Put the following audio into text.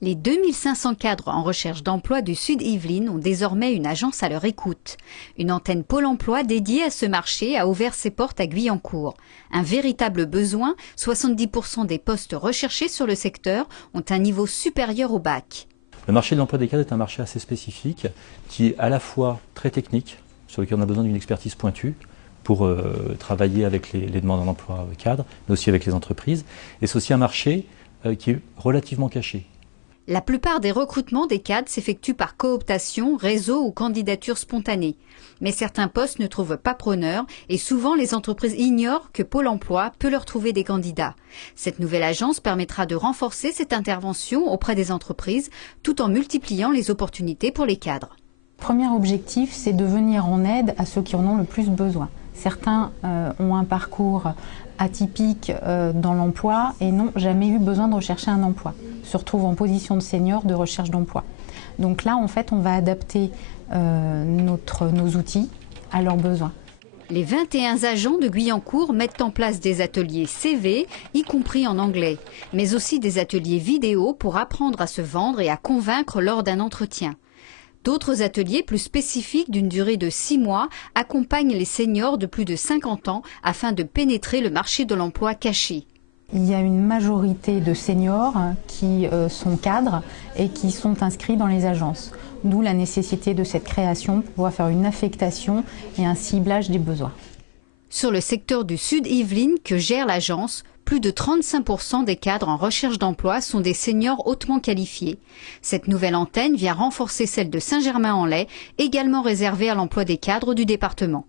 Les 2500 cadres en recherche d'emploi du Sud-Yvelines ont désormais une agence à leur écoute. Une antenne Pôle emploi dédiée à ce marché a ouvert ses portes à Guyancourt. Un véritable besoin, 70% des postes recherchés sur le secteur ont un niveau supérieur au bac. Le marché de l'emploi des cadres est un marché assez spécifique, qui est à la fois très technique, sur lequel on a besoin d'une expertise pointue pour travailler avec les demandeurs d'emploi cadres, mais aussi avec les entreprises. Et c'est aussi un marché qui est relativement caché. La plupart des recrutements des cadres s'effectuent par cooptation, réseau ou candidature spontanée. Mais certains postes ne trouvent pas preneur et souvent les entreprises ignorent que Pôle emploi peut leur trouver des candidats. Cette nouvelle agence permettra de renforcer cette intervention auprès des entreprises tout en multipliant les opportunités pour les cadres. Le premier objectif, c'est de venir en aide à ceux qui en ont le plus besoin. Certains ont un parcours atypique dans l'emploi et n'ont jamais eu besoin de rechercher un emploi, se retrouvent en position de senior de recherche d'emploi. Donc là, en fait, on va adapter nos outils à leurs besoins. Les 21 agents de Guyancourt mettent en place des ateliers CV, y compris en anglais, mais aussi des ateliers vidéo pour apprendre à se vendre et à convaincre lors d'un entretien. D'autres ateliers plus spécifiques d'une durée de 6 mois accompagnent les seniors de plus de 50 ans afin de pénétrer le marché de l'emploi caché. Il y a une majorité de seniors qui sont cadres et qui sont inscrits dans les agences. D'où la nécessité de cette création pour pouvoir faire une affectation et un ciblage des besoins. Sur le secteur du Sud-Yvelines que gère l'agence, plus de 35% des cadres en recherche d'emploi sont des seniors hautement qualifiés. Cette nouvelle antenne vient renforcer celle de Saint-Germain-en-Laye, également réservée à l'emploi des cadres du département.